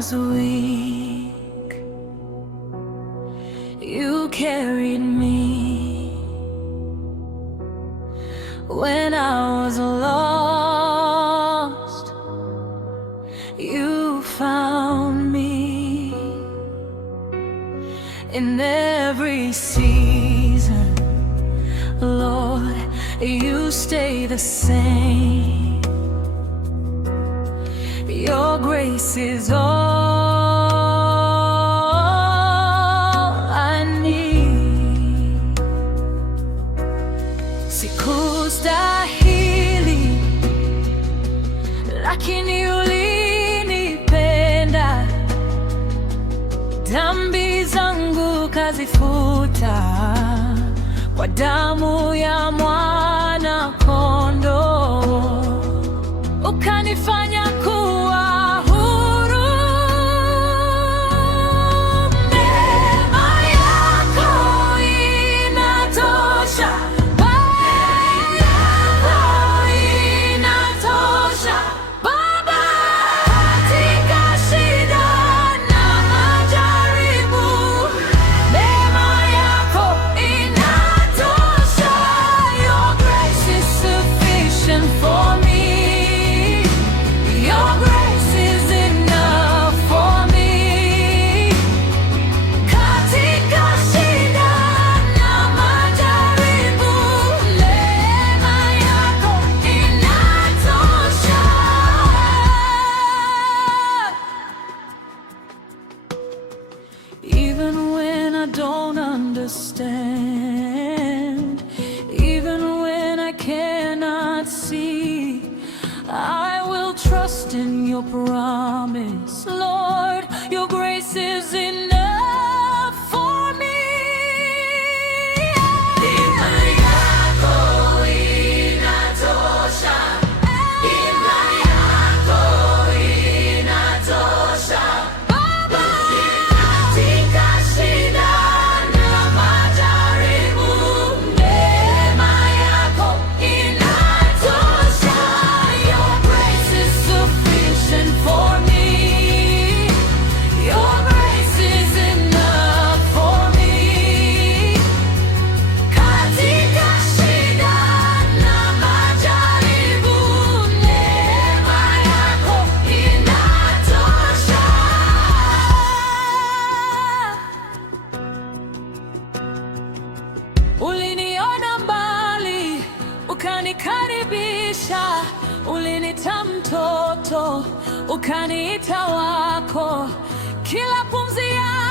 was weak, you carried me. When I was lost, you found me. In every season, Lord, you stay the same. Your grace is all I need. Sikustahili, lakini ulinipenda. Dhambi zangu kazifuta kwa damu ya mwana kondoo, ukanifanya kuwa huru. Neema yako inatosha, neema yako inatosha Baba, katika shida na majaribu. Neema yako inatosha. Your grace is sufficient for me. Your grace is enough for me. Katika shida na majaribu, neema yako inatosha. Even when I don't understand, even when I cannot see, I will trust in your promise. Lord, your grace is enough for me. Neema yako inatosha. Neema yako inatosha Baba, katika shida na majaribu. Neema yako inatosha. Your grace is sufficient for me. Your grace is enough for me. Katika shida na majaribu, neema yako inatosha. Uliniona mbali, ukanikaribisha. Ulinita mtoto, ukaniita wako. Kila pumzi yangu